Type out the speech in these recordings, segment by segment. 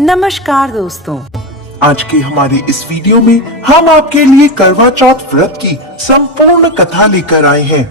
नमस्कार दोस्तों। आज के हमारे इस वीडियो में हम आपके लिए करवा चौथ व्रत की संपूर्ण कथा लेकर आए हैं।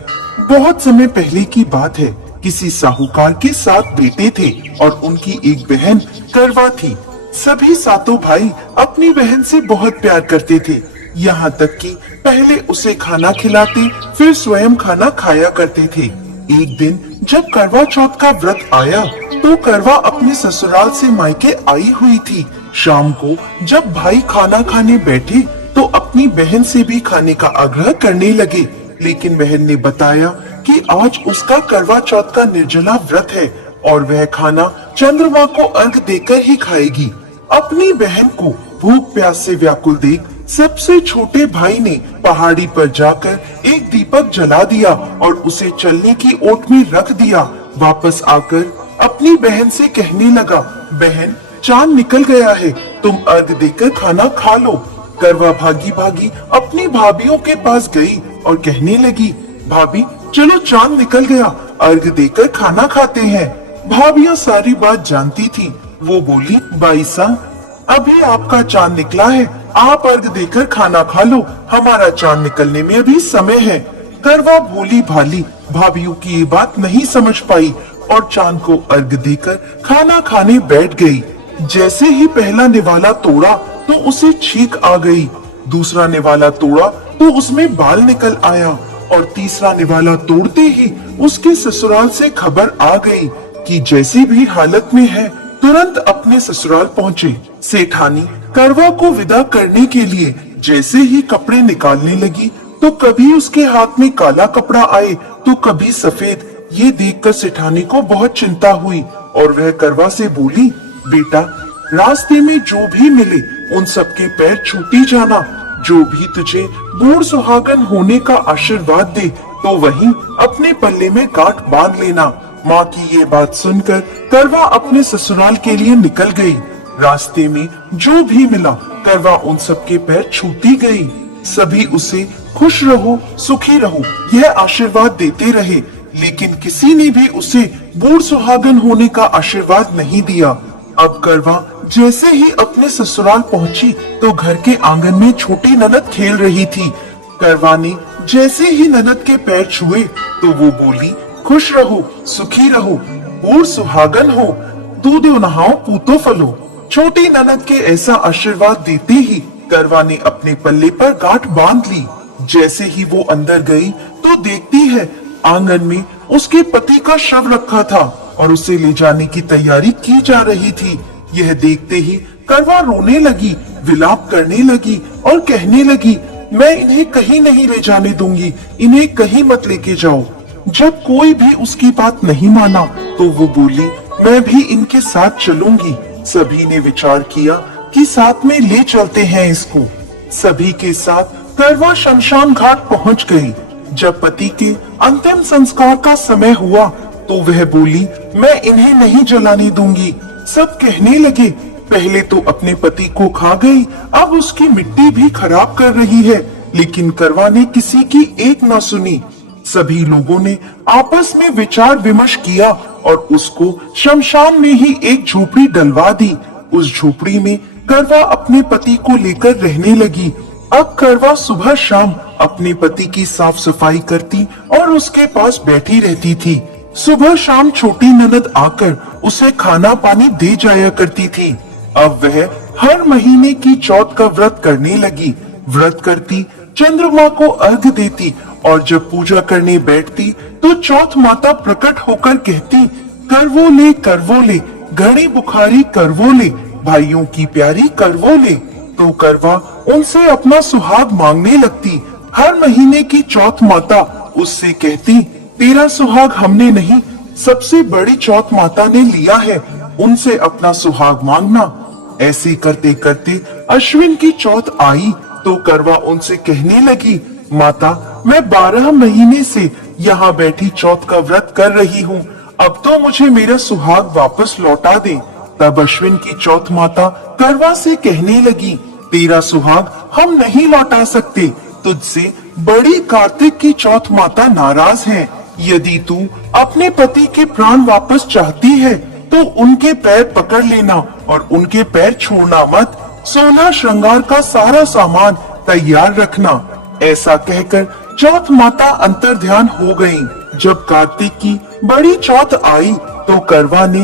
बहुत समय पहले की बात है। किसी साहूकार के 7 बेटे थे और उनकी एक बहन करवा थी। सभी सातों भाई अपनी बहन से बहुत प्यार करते थे, यहाँ तक कि पहले उसे खाना खिलाते, फिर स्वयं खाना खाया करते थे। एक दिन जब करवा चौथ का व्रत आया तो करवा अपने ससुराल से मायके आई हुई थी। शाम को जब भाई खाना खाने बैठे तो अपनी बहन से भी खाने का आग्रह करने लगे, लेकिन बहन ने बताया कि आज उसका करवा चौथ का निर्जला व्रत है और वह खाना चंद्रमा को अर्घ देकर ही खाएगी। अपनी बहन को भूख प्यास से व्याकुल देख सबसे छोटे भाई ने पहाड़ी पर जाकर एक दीपक जला दिया और उसे चलने की ओट में रख दिया। वापस आकर अपनी बहन से कहने लगा, बहन चांद निकल गया है, तुम अर्घ देकर खाना खा लो। करवा भागी भागी अपनी भाभीियों के पास गई और कहने लगी, भाभी चलो चांद निकल गया, अर्घ देकर खाना खाते हैं। भाभियां सारी बात जानती थी। वो बोली, बाई साहब अभी आपका चांद निकला है, आप अर्घ देकर खाना खा लो, हमारा चांद निकलने में अभी समय है। करवा भोली भाली भाभीियों की ये बात नहीं समझ पाई और चांद को अर्घ देकर खाना खाने बैठ गई। जैसे ही पहला निवाला तोड़ा तो उसे छींक आ गई, दूसरा निवाला तोड़ा तो उसमें बाल निकल आया और तीसरा निवाला तोड़ते ही उसके ससुराल से खबर आ गई कि जैसी भी हालत में है तुरंत अपने ससुराल पहुँचे। सेठानी करवा को विदा करने के लिए जैसे ही कपड़े निकालने लगी तो कभी उसके हाथ में काला कपड़ा आए तो कभी सफेद। ये देखकर सेठानी को बहुत चिंता हुई और वह करवा से बोली, बेटा रास्ते में जो भी मिले उन सबके पैर छूटी जाना, जो भी तुझे बूढ़ सुहागन होने का आशीर्वाद दे तो वहीं अपने पल्ले में गांठ बांध लेना। माँ की ये बात सुनकर करवा अपने ससुराल के लिए निकल गई। रास्ते में जो भी मिला करवा उन सबके पैर छूती गई। सभी उसे खुश रहो सुखी रहो यह आशीर्वाद देते रहे, लेकिन किसी ने भी उसे बूढ़ सुहागन होने का आशीर्वाद नहीं दिया। अब करवा जैसे ही अपने ससुराल पहुंची तो घर के आंगन में छोटी ननद खेल रही थी। करवा ने जैसे ही ननद के पैर छुए तो वो बोली, खुश रहो सुखी रहो बूढ़ सुहागन हो, दूधो नहाओ पूतो फलो। छोटी ननद के ऐसा आशीर्वाद देते ही करवा ने अपने पल्ले पर गांठ बांध ली। जैसे ही वो अंदर गई तो देखती है आंगन में उसके पति का शव रखा था और उसे ले जाने की तैयारी की जा रही थी। यह देखते ही करवा रोने लगी, विलाप करने लगी और कहने लगी, मैं इन्हें कहीं नहीं ले जाने दूंगी, इन्हें कहीं मत लेके जाओ। जब कोई भी उसकी बात नहीं माना तो वो बोली, मैं भी इनके साथ चलूंगी। सभी ने विचार किया कि साथ में ले चलते हैं इसको। सभी के साथ करवा शमशान घाट पहुंच गई। जब पति के अंतिम संस्कार का समय हुआ तो वह बोली, मैं इन्हें नहीं जलाने दूंगी। सब कहने लगे, पहले तो अपने पति को खा गई, अब उसकी मिट्टी भी खराब कर रही है, लेकिन करवा ने किसी की एक न सुनी। सभी लोगों ने आपस में विचार विमर्श किया और उसको शमशान में ही एक झोपड़ी डलवा दी। उस झोपड़ी में करवा अपने पति को लेकर रहने लगी। अब करवा सुबह शाम अपने पति की साफ सफाई करती और उसके पास बैठी रहती थी। सुबह शाम छोटी ननद आकर उसे खाना पानी दे जाया करती थी। अब वह हर महीने की चौथ का व्रत करने लगी। व्रत करती, चंद्रमा को अर्घ देती और जब पूजा करने बैठती तो चौथ माता प्रकट होकर कहती, करवो ले घड़ी बुखारी करवो ले, भाइयों की प्यारी करवो ले। तो करवा उनसे अपना सुहाग मांगने लगती। हर महीने की चौथ माता उससे कहती, तेरा सुहाग हमने नहीं, सबसे बड़ी चौथ माता ने लिया है, उनसे अपना सुहाग मांगना। ऐसे करते करते अश्विन की चौथ आई तो करवा उनसे कहने लगी, माता मैं 12 महीने से यहाँ बैठी चौथ का व्रत कर रही हूँ, अब तो मुझे मेरा सुहाग वापस लौटा दे। तब अश्विन की चौथ माता करवा से कहने लगी, तेरा सुहाग हम नहीं लौटा सकते, तुझसे बड़ी कार्तिक की चौथ माता नाराज है। यदि तू अपने पति के प्राण वापस चाहती है तो उनके पैर पकड़ लेना और उनके पैर छोड़ना मत। 16 श्रृंगार का सारा सामान तैयार रखना। ऐसा कहकर चौथ माता अंतर्ध्यान हो गयी। जब कार्तिक की बड़ी चौथ आई तो करवा ने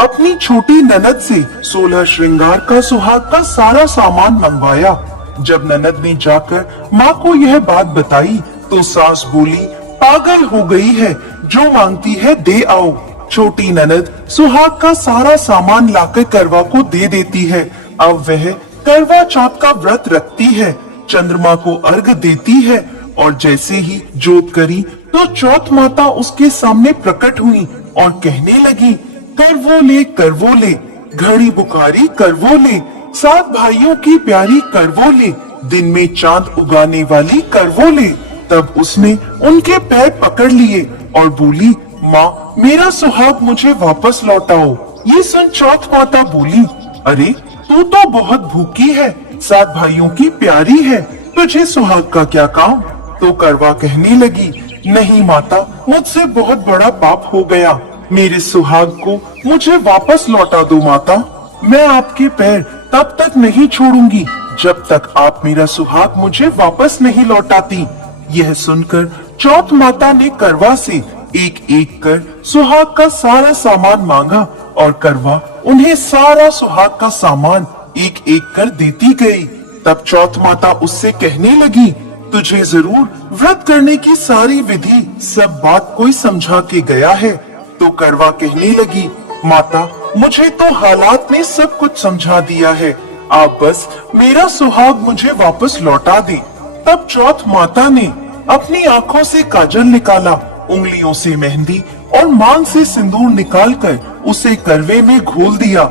अपनी छोटी ननद से 16 श्रृंगार का सुहाग का सारा सामान मंगवाया। जब ननद ने जाकर माँ को यह बात बताई तो सास बोली, पागल हो गई है, जो मांगती है दे आओ। छोटी ननद सुहाग का सारा सामान लाकर करवा को दे देती है। अब वह करवा चौथ का व्रत रखती है, चंद्रमा को अर्घ देती है और जैसे ही जोत करी तो चौथ माता उसके सामने प्रकट हुई और कहने लगी, करवो ले, घड़ी बुखारी करवो ले, 7 भाइयों की प्यारी करवो ले, दिन में चांद उगाने वाली करवो ले। तब उसने उनके पैर पकड़ लिए और बोली, माँ मेरा सुहाग मुझे वापस लौटाओ। ये सुन चौथ माता बोली, अरे तू तो बहुत भूखी है, 7 भाइयों की प्यारी है, तुझे सुहाग का क्या काम। तो करवा कहने लगी, नहीं माता, मुझसे बहुत बड़ा पाप हो गया, मेरे सुहाग को मुझे वापस लौटा दो माता। मैं आपके पैर तब तक नहीं छोड़ूंगी जब तक आप मेरा सुहाग मुझे वापस नहीं लौटाती। यह सुनकर चौथ माता ने करवा से एक एक कर सुहाग का सारा सामान मांगा और करवा उन्हें सारा सुहाग का सामान एक एक कर देती गई। तब चौथ माता उससे कहने लगी, तुझे जरूर व्रत करने की सारी विधि सब बात कोई समझा के गया है। तो करवा कहने लगी, माता मुझे तो हालात ने सब कुछ समझा दिया है, आप बस मेरा सुहाग मुझे वापस लौटा दे। तब चौथ माता ने अपनी आंखों से काजल निकाला, उंगलियों से मेहंदी और मांग से सिंदूर निकालकर उसे करवे में घोल दिया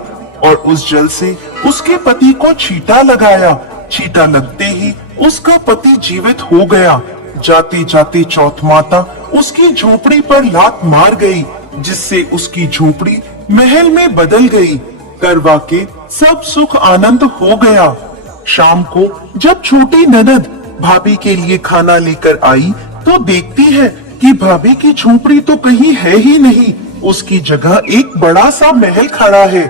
और उस जल से उसके पति को छींटा लगाया। छींटा लगते ही उसका पति जीवित हो गया। जाते जाते चौथ माता उसकी झोपड़ी पर लात मार गई, जिससे उसकी झोपड़ी महल में बदल गई। करवा के सब सुख आनंद हो गया। शाम को जब छोटी ननद भाभी के लिए खाना लेकर आई तो देखती है कि भाभी की झोपड़ी तो कहीं है ही नहीं, उसकी जगह एक बड़ा सा महल खड़ा है।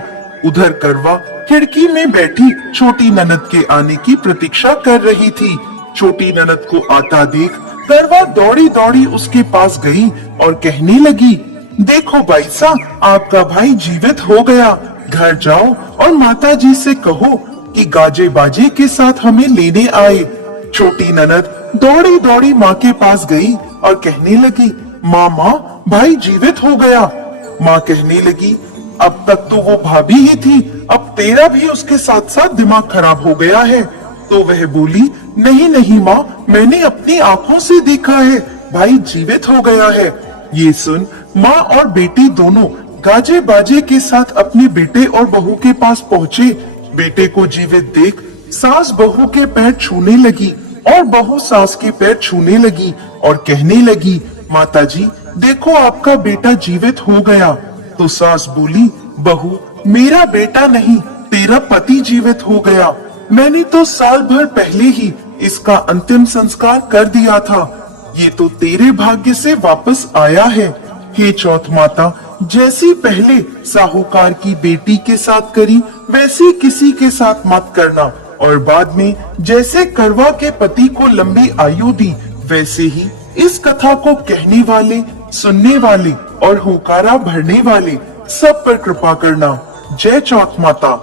उधर करवा खिड़की में बैठी छोटी ननद के आने की प्रतीक्षा कर रही थी। छोटी ननद को आता देख करवा दौड़ी दौड़ी उसके पास गई और कहने लगी, देखो भाई साहब, आपका भाई जीवित हो गया। घर जाओ और माता जी से कहो कि गाजे बाजे के साथ हमें लेने आए। छोटी ननद दौड़ी दौड़ी माँ के पास गई और कहने लगी, माँ भाई जीवित हो गया। माँ कहने लगी, अब तक तो वो भाभी ही थी, अब तेरा भी उसके साथ साथ दिमाग खराब हो गया है। तो वह बोली, नहीं माँ, मैंने अपनी आंखों से देखा है, भाई जीवित हो गया है। ये सुन माँ और बेटी दोनों गाजे बाजे के साथ अपने बेटे और बहू के पास पहुँचे। बेटे को जीवित देख सास बहू के पैर छूने लगी और बहू सास के पैर छूने लगी और कहने लगी, माताजी देखो आपका बेटा जीवित हो गया। तो सास बोली, बहू मेरा बेटा नहीं, तेरा पति जीवित हो गया। मैंने तो साल भर पहले ही इसका अंतिम संस्कार कर दिया था, ये तो तेरे भाग्य से वापस आया है। हे चौथ माता, जैसी पहले साहूकार की बेटी के साथ करी वैसी किसी के साथ मत करना, और बाद में जैसे करवा के पति को लंबी आयु दी वैसे ही इस कथा को कहने वाले, सुनने वाले और हुकारा भरने वाले सब पर कृपा करना। जय चौथ माता।